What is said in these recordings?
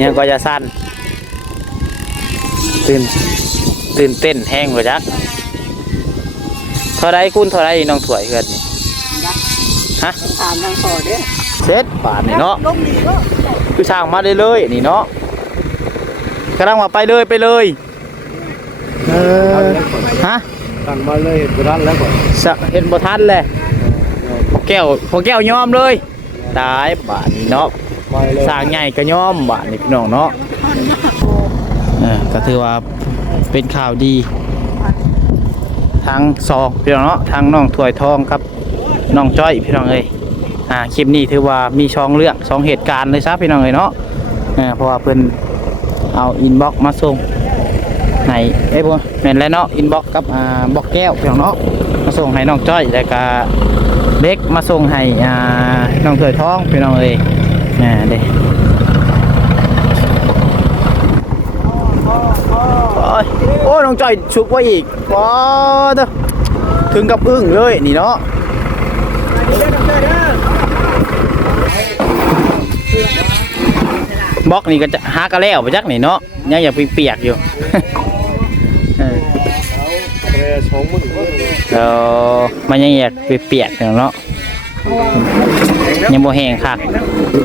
ยังก็จะสั้นตื่นตื่นเต้นแห้งกว่าจักเท่าไรคุณเท่าไรน้องถวยเพื่อนนี่ฮะถามทางต่อเด้อเซ็ตบาทนี่เนาะลมดีก็คือช่างมาได้เลยนี่เนาะกำลังมาไปเลยไปเลยเออฮะตั้งมาเลยเห็นร้านแล้วก่อนสะเห็นบ่ทันเลยพอแก้วพอแก้วยอมเลยตายบาทนี่เนาะไปเลย สร้างใหญ่ก็ยอมบ้าทนี่พี่น้องเนาะก็ถือว่าเป็นข่าวดี ทางสองพี่น้องเนาะทางน้องถวยทองครับน้องจ้อยพี่น้องเอ้ยอ่าคลิปนี้ถือว่ามีช่องเรื่องสองเหตุการณ์เลยซะพี่น้องเอ้ยเนาะเออเพราะว่าเพิ่นเอาอินบ็อกมาส่งให้เอ้ยพวกแม่นแล้วเนาะอินบ็อกกับอ่าบ็อกแก้วพี่น้องเนาะมาส่งให้น้องจ้อยแล้วก็เล็กมาส่งให้อ่าน้องถวยทองพี่น้องเอ้ย อ่าเด้โอ้ยโอ้น้องจอยชุบไว้อีกว้าเด้อถึงกับอึ้งเลยนี่เนาะบล็อกนี่ก็จะหากระแล้วไปจักนี่เนาะยังอย่าเปียกอยู่เออเรือสองมือว่าเออมันยังอยากเปียกๆอยู่เนาะ ยังบ่แห้งคัก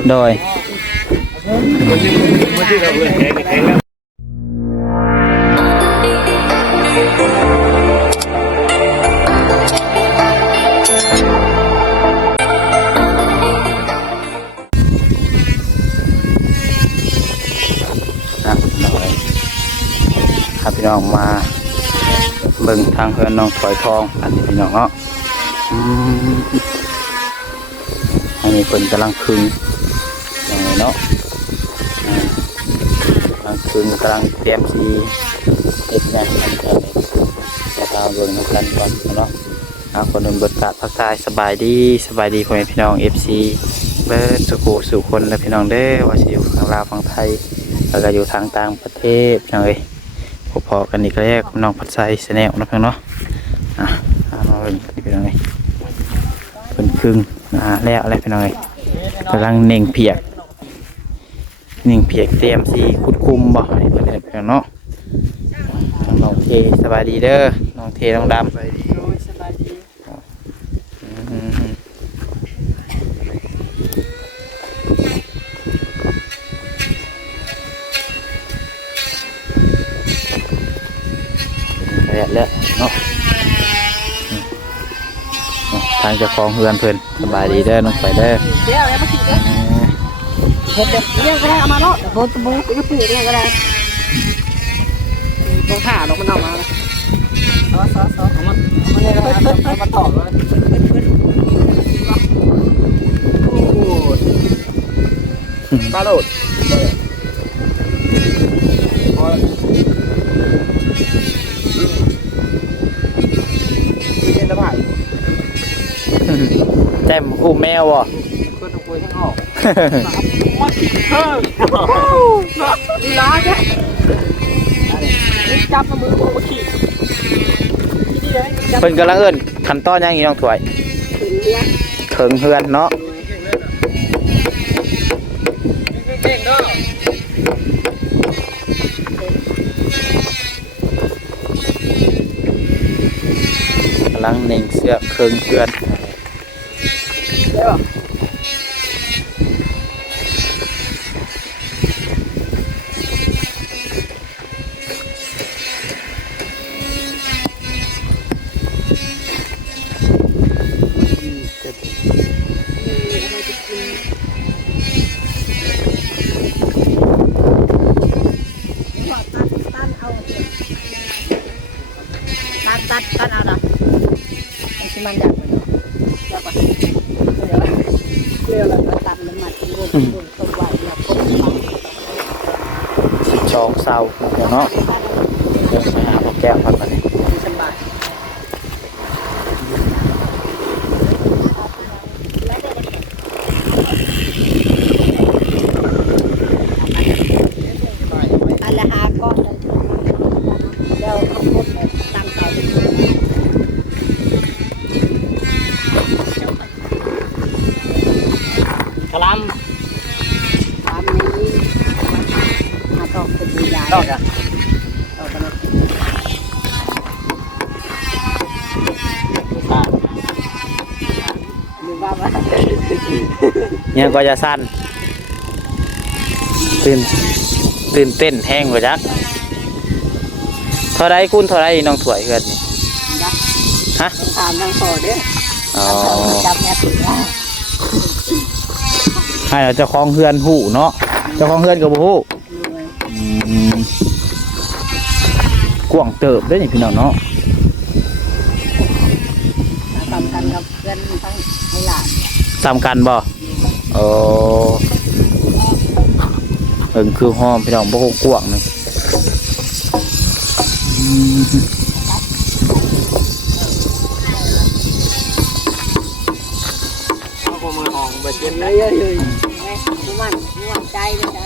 โดยมือที่เราเลยแข็งแข็งแล้วครับน้อยครับพี่น้องมาเบิ่งทางเฮือนน้องถอยทอง อันนี้พี่น้องเนาะ อันนี้เพิ่นกำลังคึงอย่างไรเนาะกำลังคึงกำลังเตรียมสีเอ็ดงานกันครับจะตามเบิ่งนำกันก่อนเนาะเอาคนอื่นเบิดกะทักทายสบายดีสบายดีพ่อแม่พี่น้อง FC เบิดสุขสู่คนและพี่น้องเด้อว่าสิอยู่ทางลาวฝั่งไทยแล้วก็อยู่ทางต่างประเทศพี่น้องเอ้ยพอๆกันอีกแล้วกับน้องพัดไซสแนลนะเพื่อนเนาะอะเอามาเป็นพี่น้องเอ้ยเป็นครึ่ง อ่าแล้วอะไรพี่น้องเอ้ยกำลังเน่งเพียกเน่งเพียกเตรียมสีคุดคุมบ่ให้เพื่อนเห็นเนาะน้องเทสบายดีเด้อน้องเทน้องดำอืมแล้วแล้วเนาะอืมอะ ทางเจ้าของเฮือนเพิ่นสบายดีเด้อน้องไปเด้อเดี๋ยวเอามาขี่เด้ออืมเฮ็ดเดี๋ยวเรียกก็ได้เอามาเนาะโบตบูก็ปีเรียกก็ได้ต้องถ่าดอกมันเอามาซอซอซอเอามาเอามาเลยแล้วเอามาต่อเลยโอ้ปลาโดดเล่นแล้วผ่าน แจ่มอุ้มแมวบ่คนต้องคุยให้ออกมาขี่เพิ่มลีลาแค่จับมือมาขี่ที่นี่เลยจับเพิ่นกำลังเอิ้นขั้นตอนหยังอีน้องถวยถึงเลี้ยงถึงเฮือนเนาะเก่งเนาะกำลังเน่งเสื้อเคิงเฮือน เดี๋ แก้วครับตอนนี้ ยังก็จะสั้นตื่นตื่นเต้นแห้งกว่าจักเท่าไรคุณเท่าไรน้องถวยเพื่อนนี่นะฮะถามนางพอเด้ออ๋อจำแม่ถึงว่าให้เราเจ้าของเฮือนหูเนาะเจ้าของเฮือนกับหูเลยอืมกว่างเติบได้นี่พี่น้องเนาะสำคัญกับเพื่อนทั้งในหลานสำคัญบ่ โอ้เอิงคือห้อมพี่น้องบ่คงกว่างนี่อืมเอามือห้องไปเจ็ดเลได้ยเลยแม่ผู้มันผู้มันใจเลยจ้ะ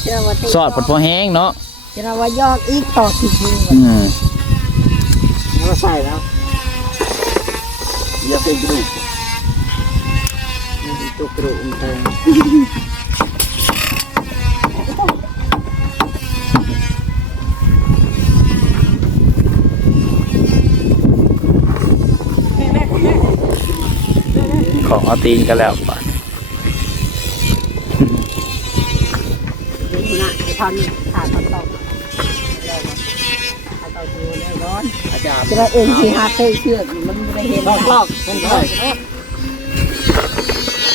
เชื่อว่าสอดผดพอแห้งเนาะเชื่อว่ายอกอีกต่อสิบมืออืมแล้วใส่แล้วอย่าเป็นกระดูก ตัวกระดูกมันแพงของเอาตีนกันแล้วป่ะนี่นะไอ้พันขาดตอนต่อขาดต่อดูเลยร้อนอาจารย์จะได้เองที่หาเตะเชือกมันไม่ได้เห็นลอกลอกลอกลอกเตะหรอกอืมจับต่อนี่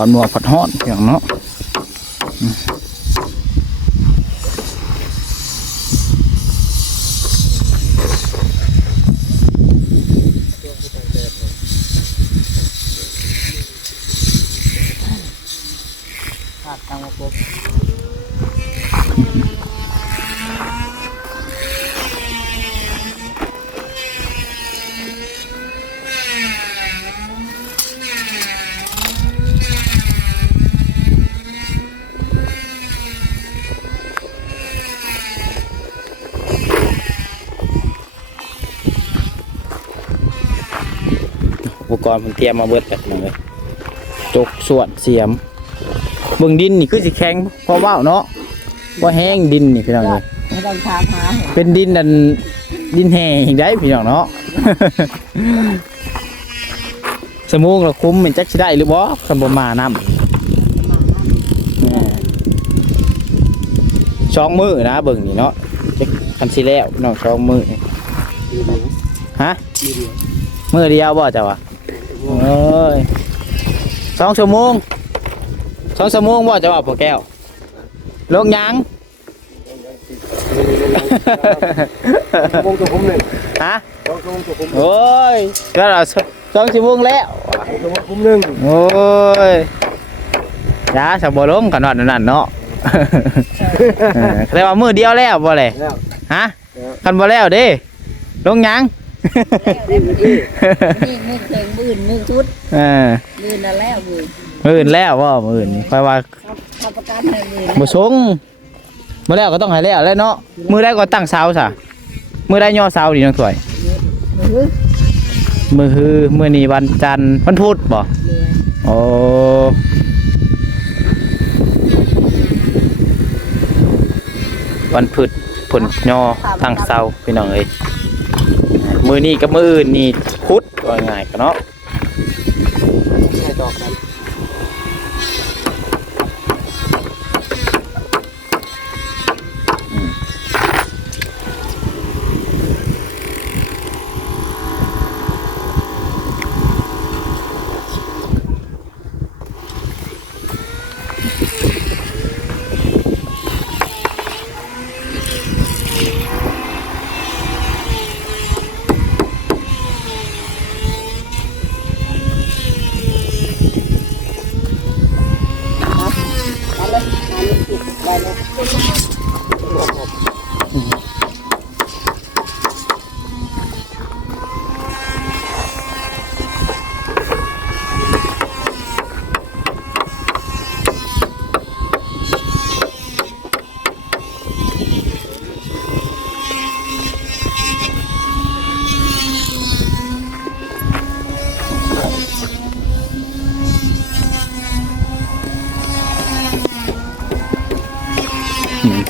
อนหมัวกผัดฮ้อนอย่างเนาะอืม ขาดตังค์ปุ๊บ อุปก รณ์ผมเตรียมมาเบิดแบบนั้นเลยจกสวดเสียมเบิ่งดินนี่คือสิแข็งเพราะว่าวเนาะว่าแห้งดินนี่พี่น้องเลยไม่ต้องถามหาเป็นดินนันดินแห้งได้พี่น้องเนาะ สมูกเราคุ้มมันจักสิได้หรือบ่คันบ่มาน้ำแหม่สองมือนะเบิ่งนี่เนาะจักคันสิแล้วพี่น้องสองมือนี่ฮะมือเดียวบ่เจ้าวะเอ้ยสองชั่วโมงสองชั่วโมงบ่เจ้าว่าพอแก้วลงยังวงตัวผมหนึ่งฮะวงตัวผมตัวผมโอ้ยก็เราสองชั่วโมงแล้วตัวผมหนึ่งโอ้ยยาสบลงกันนอนนั่นเนาะเออแต่ว่ามือเดียวแล้วบ่เลยฮะคันบ่แล้วเด้ลงยัง นี่มือเข่งมือมือชุดเออมือนั่นแล้วมือมืออื่นแล้วบ่ามืออื่นใค่อยว่าทำประกันให้มือบ่ชงบ่แล้วก็ต้องให้แล้วแล้วเนาะมือได้ก็ตั้งเสาซะมือได้ย่อเสาดิน้องถวยมือมือฮือมือนี้วันจันทร์วันพุธบ่โอ้วันพุธผลยอตั้งเสาพี่น้องเอ้ย มือนี่กับมืออื่นนี่คุดว่าง่ายกันเนาะ ใช่ดอกนั้น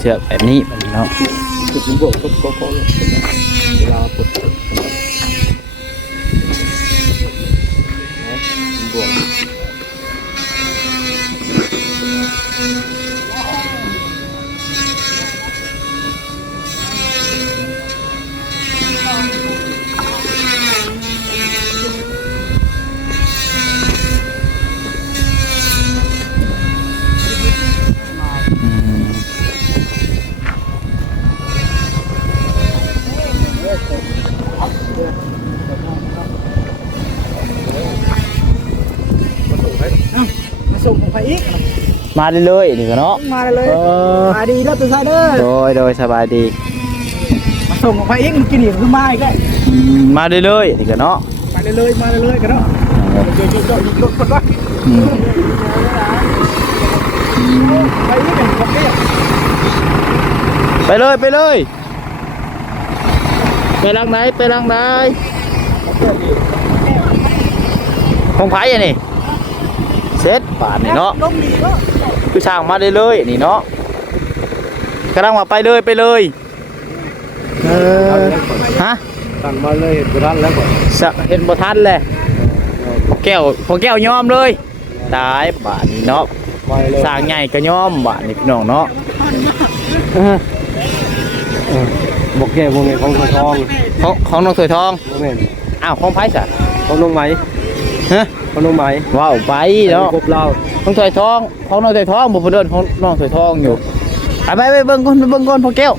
ชือกแบบนี้แบบนี้เนาะจุดบอกก็ก็เวลาปวดบวก อืม มาส่งของใครอีก มาเรื่อยๆนี่ก็เนาะมาเลยเออมาดีแล้วตัวซาเด้อโดยโดยสบายดีมาส่งของใครอีกกินอีกคือมาอีกแล้วอืมมาเรื่อยๆนี่ก็เนาะมาเลยมาเลยกันเนาะเจอเจอเจอรถคนวะอืมไปนี่เป็นของแก้ไปเลยไปเลย ไปทางไหนไปทางไหนของไผ่อะนี่เซ็ตป่านนี่เนาะลมดีเนาะ คือช่างมาได้เลยนี่เนาะกำลังมาไปเลยไปเลยเออฮะสั่งมาเลยเห็นร้านแล้วก่อนสะเห็นบ่ทันเลยพอแก้วพอแก้วยอมเลยตายบาทนี่เนาะไปเลยสร้างใหญ่ก็ยอมบาทนี่พี่น้องเนาะบอกแก้วงไงของทองของของน้องถวยทองโมเมนอ้าวของไผ่สัตของน้องไหมฮะของน้องไหมว้าวไปเนาะครบเรา ของถวยทองของน้องถวยทองบ่พูดเดินของน้องถวยทองอยู่ไปไปไปเบิ่งก่อนไปเบิ่งก่อนพอแก้ว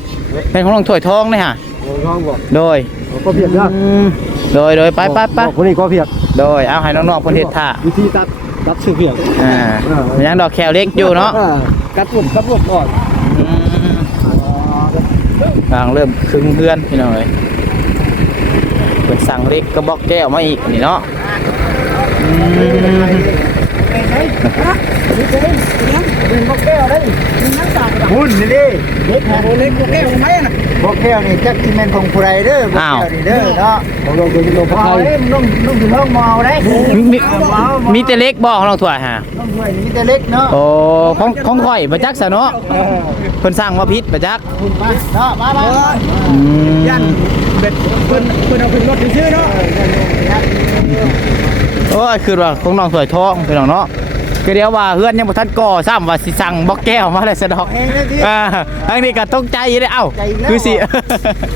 เป็นของน้องถวยทองนี่ฮะของทองบอกโดยก็เพียกนะอืมโดยโดยไปไปไปคนนี้ก็เพียกโดยเอาให้น้องๆเพิ่นเฮ็ดท่าวิธีตัดตัดชื่อเพียกอ่ามันยังดอกแคลเล็กอยู่เนาะกัดผมกัดผมก่อนอืมกำลังเริ่มครึ่งเพื่อนพี่น้องเลยเปิดสั่งเล็กก็บอกแก้วมาอีกนี่เนาะอืม หุ่นนี่ดิเล็กโอ้เล็กแก้วไหมน่ะพวกแก้วนี่จักที่แม่นของผู้ใดเด้อพวกแก้วนี่เด้อเนาะของเราคือเราพัเอากเด้มึงต้องต้องถึงห้องมอได้มีมีมีแต่เล็กบอกของเราถั่วฮะต้องช่วยนี่แต่เล็กเนาะโอ้ของของข่อยประจักษ์ซะเนาะเพิ่นสั่งมาพิษประจักษ์หุ่นมาเนาะมามาอืมยันเบ็ดเพิ่นเพิ่นเอาขึ้นรถไปซื้อเนาะโอ้ยคือว่าของน้องสวยทองพี่น้องเนาะ คือเดี๋ยวว่าเฮือนยังบ่ทันก่อซ้ำว่าสิสั่งบอกแก้วมาเลยซะดอกเองเลยที่อ่าทางนี้ก็ตกใจอยู่เด้อเอ้าใจอีกแล้วคือสิ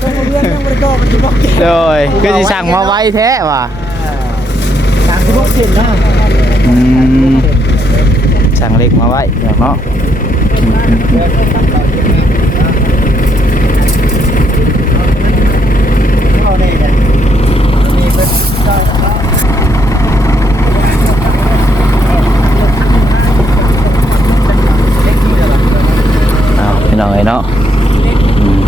ต้องเรื่องต้องบริโภคมันจะบอกแก้วโดยคือสิสั่งมาไว้แท้ว่ะสามสิบหกเซนนะอืมสั่งเล็กมาไว้พี่น้องเนาะเอาได้เนี่ยมีเพิ่นได้ เอา พี่น้องเอ้ยเนาะอืม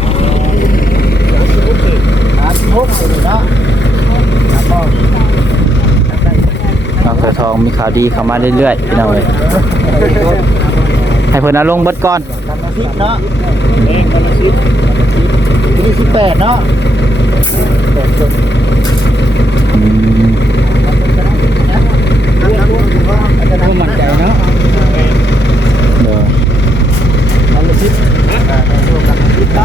สามสิบหกเซนเนาะครับพ่อน้องสวยทองมีข่าวดีเข้ามาเรื่อยๆพี่น้องเอ้ยให้เพิ่นเอาลงเบิดก่อนลำละสิบเนาะนี่สิบแปดเนาะอืมจะนั่งมั่นใจเนาะเดี๋ยว ลำละสิบอ่าในช่วงลำละสิบเน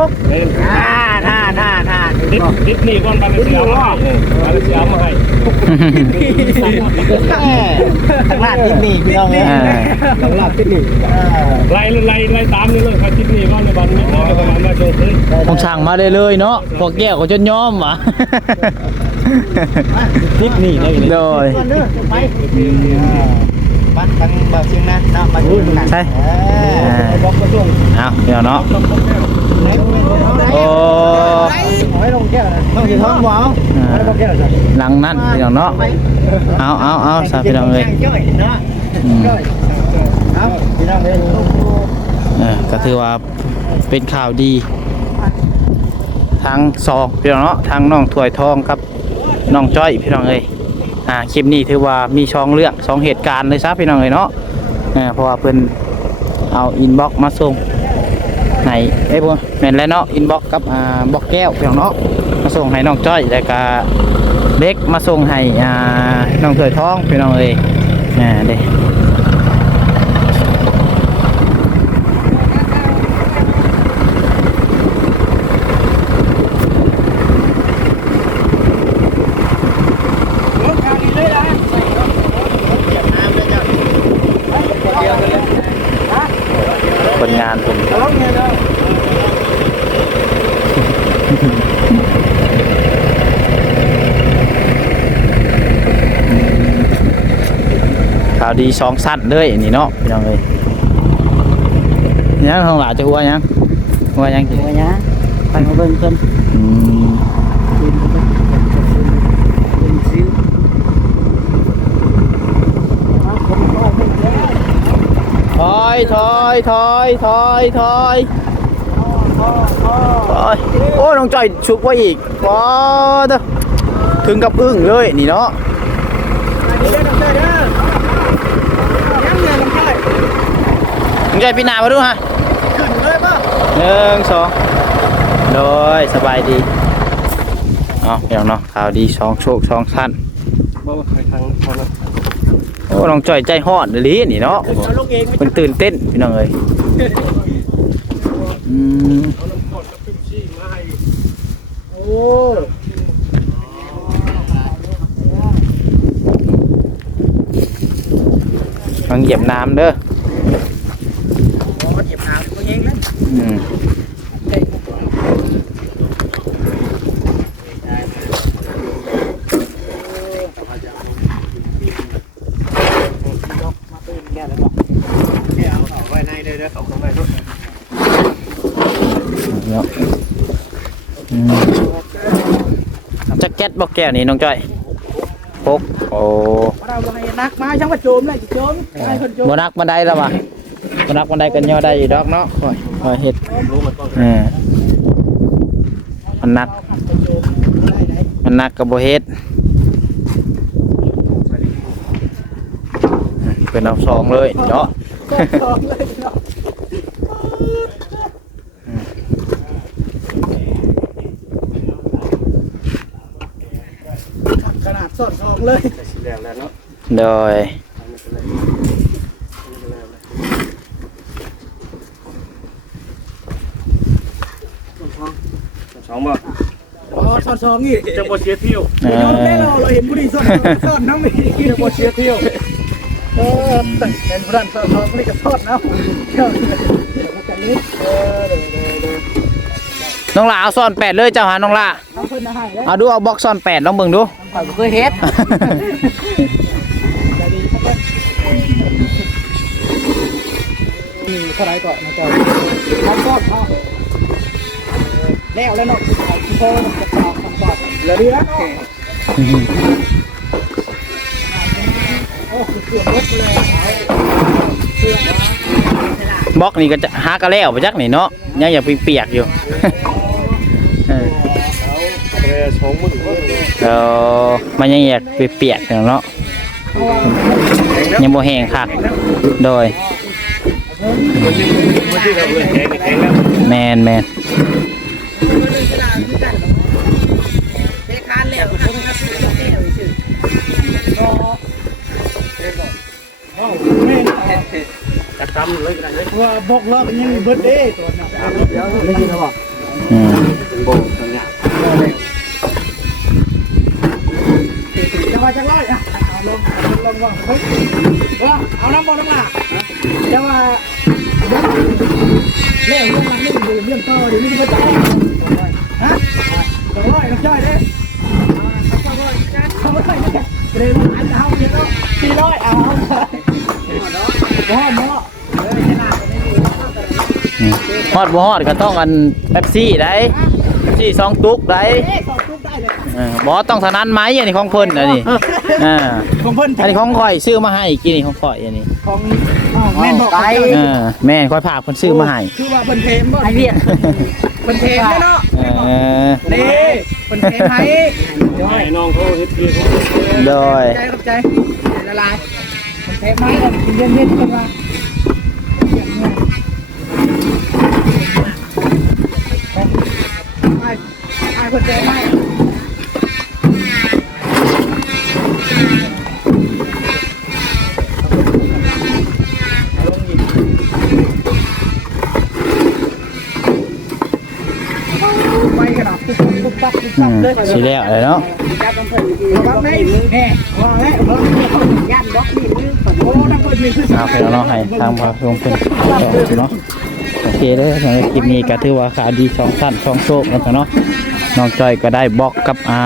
า น่าสิบเนาะสิบเนาะสามสิบหกนี่มันนับของกูไปซื้อได้ที่ชั่วโมงนี่สิบหกเล่นอ่าท่าท่าท่าดิบดิบนี่ก่อนบางเสียมาให้บางเสียมาให้ทางลาดที่มีพี่น้องเนี่ยอ่าหลังหลับที่นี่ไล่ไล่ไล่ตามนี่เลยครับทิศนี้ว่าในวันนี้ก็ประมาณมาโชว์ขึ้นต้องสั่งมาเลยเลยเนาะพวกแก้วก็จนยอมว่ะทิศนี่ได้โดยไปบ้านทางบ่าวเชียงนะนาะมาดูหนังใช่เอาเดี๋ยวเนาะ ไหนบ่แม่นของเขาไหนโอ้เอาให้ลงแก้วนะต้องสิท้องบ่เอาให้ลงแก้วจ้ะหลังนั้นพี่น้องเนาะเอาเอาเอาสาพี่น้องเลยจ้อยเนาะอืมจ้อยเอาพี่น้องเอ้ยเออก็ถือว่าเป็นข่าวดีทางสองพี่น้องเนาะทางน้องถวยทองครับน้องจ้อยพี่น้องเอ้ยอ่าคลิปนี้ถือว่ามีช่องเรื่องสองเหตุการณ์เลยซะพี่น้องเอ้ยเนาะเออเพราะว่าเพิ่นเอาอินบ็อกมาส่ง ในเอ้ยพวกแม่นแล้วเนาะอินบ็อกกับอ่าบ็อกแก้วพี่น้องเนาะมาส่งให้น้องจ้อยแล้วก็เล็กมาส่งให้อ่าน้องเถยท้องพี่น้องเอ้ยอ่าเด้ คนงานผม ข่าวดีสองสั้นเลยอันนี่เนาะพี่น้องเลยยังของหลาจะหัวยังหัวยังกินโอ้ยนะไปมาเบิ่งเพิ่นอืมถอยถอยถอยถอยถอยถอยโอ้น้องจ้อยชุบไว้อีกว้าเด้อถึงกับอึ้งเลยนี่เนาะ มึงใจพี่นามาดูฮะขึ้นเลยบ้าหนึ่งสองโดยสบายดีเอาเดี๋ยวเนาะข่าวดีสองโชคสองสั้นบ่ว่ใครทางทางนั้นโอ้น้องจ่อยใจฮอดเลยนี่เนาะมันตื่นเต้นพี่น้องเอ้ยอืมเอาน้ำกรดกับปิ๊บซี่มาให้โอ้ฟังเหยียบน้ำเด้อ เจ็บหางตัวเองนะ อืม มาตื่นแก่แล้วบอกเอาไว้ในเด้อเด้อเอาเข้างในด้วยเนาะอืมแจ็คเก็ตบอกแก้วนี่น้องจ้อยพกโอ้เราบ่ให้นักมาช่างว่าโจมเลยโจมให้คนโจมบนักบันไดแล้ววะบนักบันไดกันย่อได้อยู่ดอกเนาะโอ้ยโอ้ยเฮ็ดองเออมันนักมันนักกับโบเฮ็ด เป็นเอาสองเลยเนาะก็ทองเลยเนาะขนาดสอดทองเลยแต่สีแดงแล้วเนาะโดยอันนี้เป็นไรอันนี้เป็นไรสองบ่อ๋อสอดทองนี่จะบ่เสียเที่ยวเอย้อนได้อเราเราเห็นบุรีสอดสอดน้ำมีจะบ่เสียเที่ยว เออแต่เป็นพรันสอดทองนี่ก็สอดน้ำเดี๋ยวมันจะนิดเออเดี๋ยวเดี๋ยวเดี๋ยวน้องหลาเอาซ่อนแปดเลยเจ้าหาน้องหลาเอาเพิ่นมาให้แล้วเอาดูเอาบล็อกซ่อนแปดลองเบิ่งดูข่อยบ่เคยเฮ็ดจะดีครับนี่เท่าไหรก่อนนะจ๊ะทำก่อนเอาแล้วแล้วเนาะเอาที่พ่อจะตอกทำก่อนแล้วดีแล้วเนาะ โอ้เกือบลบเลยเกือบบล็อกนี่ก็จะหากระแล้วไปจักนี่เนาะยังอย่าเปียกๆอยู่ เออเรือสองมือว่าเออมันยังอยากเปียกๆอยู่เนาะยังบ่แห้งคักโดยมันที่เราเรือแข็งแข็งแล้วแมนแมน แม่นจัดตำเลยก็ได้เลยว่าบอกเลิกยังมีเบิร์ดเดย์ตัวนั้นเดี๋ยวได้ยินแล้วบอกอืมเป็นโบสัญญาจะมาจะร้อยอะเอาลงลงว่าเฮ้ยว่าเอาน้ำบอลน้ำละจะว่าเล่นเรื่องมันเรื่องดื่มเรื่องต่อเดี๋ยวนี้จะมาจ่ายฮะสองร้อยน้ำจ่ายเด้เขาไม่ได้ไม่ได้เลยว่าอันเอาเดียวสี่ร้อยเอา ฮอดบ่ฮอดก็ต้องอันเป๊ปซี่ได้เป๊ปซี่สองตุกได้เอ๊ะสองทุกได้เลยเออบ่ต้องเท่านั้นไหมอันนี้ของเพิ่นอันนี้อ่าของเพิ่นอันนี้ของข่อยซื้อมาให้กินนี่ของข่อยอันนี้ของแม่นบอกไปเออแม่ข่อยพาเพิ่นซื้อมาให้คือว่าเพิ่นเทมบ่ไอเวียนเพิ่นเทมเนาะเออนี่เพิ่นเทมให้ไอ้น้องเขาเฮ็ดคือเขาโดยใจขอบใจละลาย เพิ่นเทมให้กันเย็นเย็นๆเพิ่นว่าไปไปเพิ่นเทม อืมสิแล้วเลยเนาะเพิ่นอีกบล็อกนี่แน่ว่าแล้วบล็อกย่านบล็อกนี่มือเพิ่นโอ้น้ำเนาไปเนาะให้ทางพระทรงเป็นเนาะโอเคเด้อสำหรับคลิปนี้ก็ถือว่าขาวดีสองท่านสองโชคแล้วเนาะน้องจอยก็ได้บล็อกกับอ่า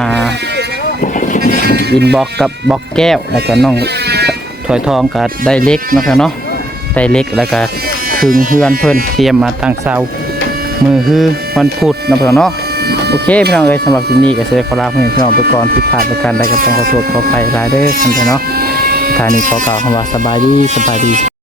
อินบล็อกกับบล็อกแก้วแล้วก็น้องถอยทองก็ได้เล็กนะครับเนาะได้เล็กแล้วก็คึงเฮือนเพิ่นเตรียมมาตั้งเสามือฮือวันพุธนะครับเนาะ โอเคพี่น้องเอ้ยสำหรับคลิปนี้ก็เสียขอลาพี่น้องไปก่อนผิดพลาดประการใดก็ต้องขอโทษขออภัยหลายเด้อท่านเนาะทานี้ขอกล่าวคำว่าสบายดีสบายดี